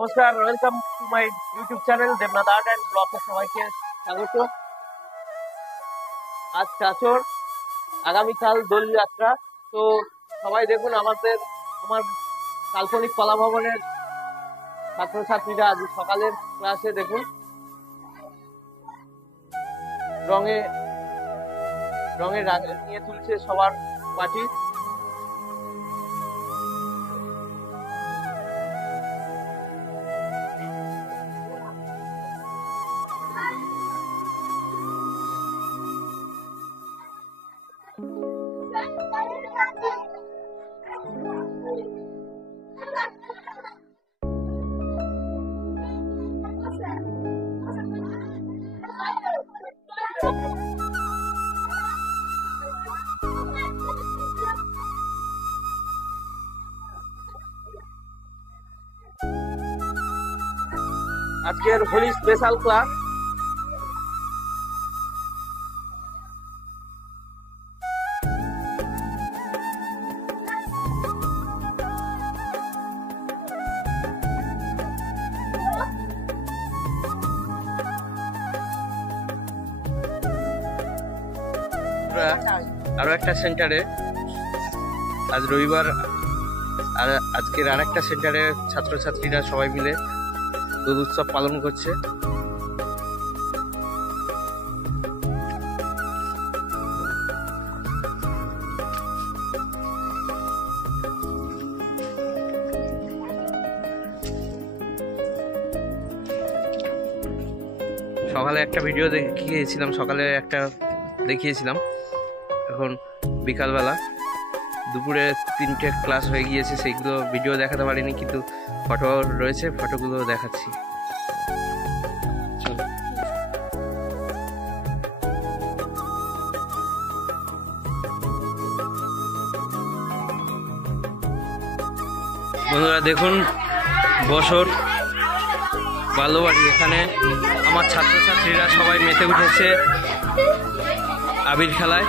নমস্কার, welcome to my YouTube channel Debnath art and ব্লগে সবাইকে স্বাগত। আজ চাচর, আগামীকাল দোল যাত্রা। তো সবাই দেখুন আমার কাল্পনিক কলা ভবনের ছাত্রছাত্রীরা আজ সকালের ক্লাসে দেখুন রঙে নিয়ে তুলছে সবার পার্টি। আজকের হোলি স্পেশাল ক্লাস। আরো একটা সেন্টারে আজ রবিবার, আর আজকের আর একটা সেন্টারে ছাত্রছাত্রীরা সবাই মিলে দোল উৎসব পালন করছে। সকালে একটা ভিডিও দেখিয়েছিলাম, এখন বিকালবেলা দুপুরে 3টে ক্লাস হয়ে গিয়েছে, সেইগুলো ভিডিও দেখাতে পারিনি, কিন্তু ফটো রয়েছে, ফটোগুলো দেখাচ্ছি। বন্ধুরা দেখুন, বছর বাল্যবাড়ি, এখানে আমার ছাত্রছাত্রীরা সবাই মেতে উঠেছে আবির খেলায়।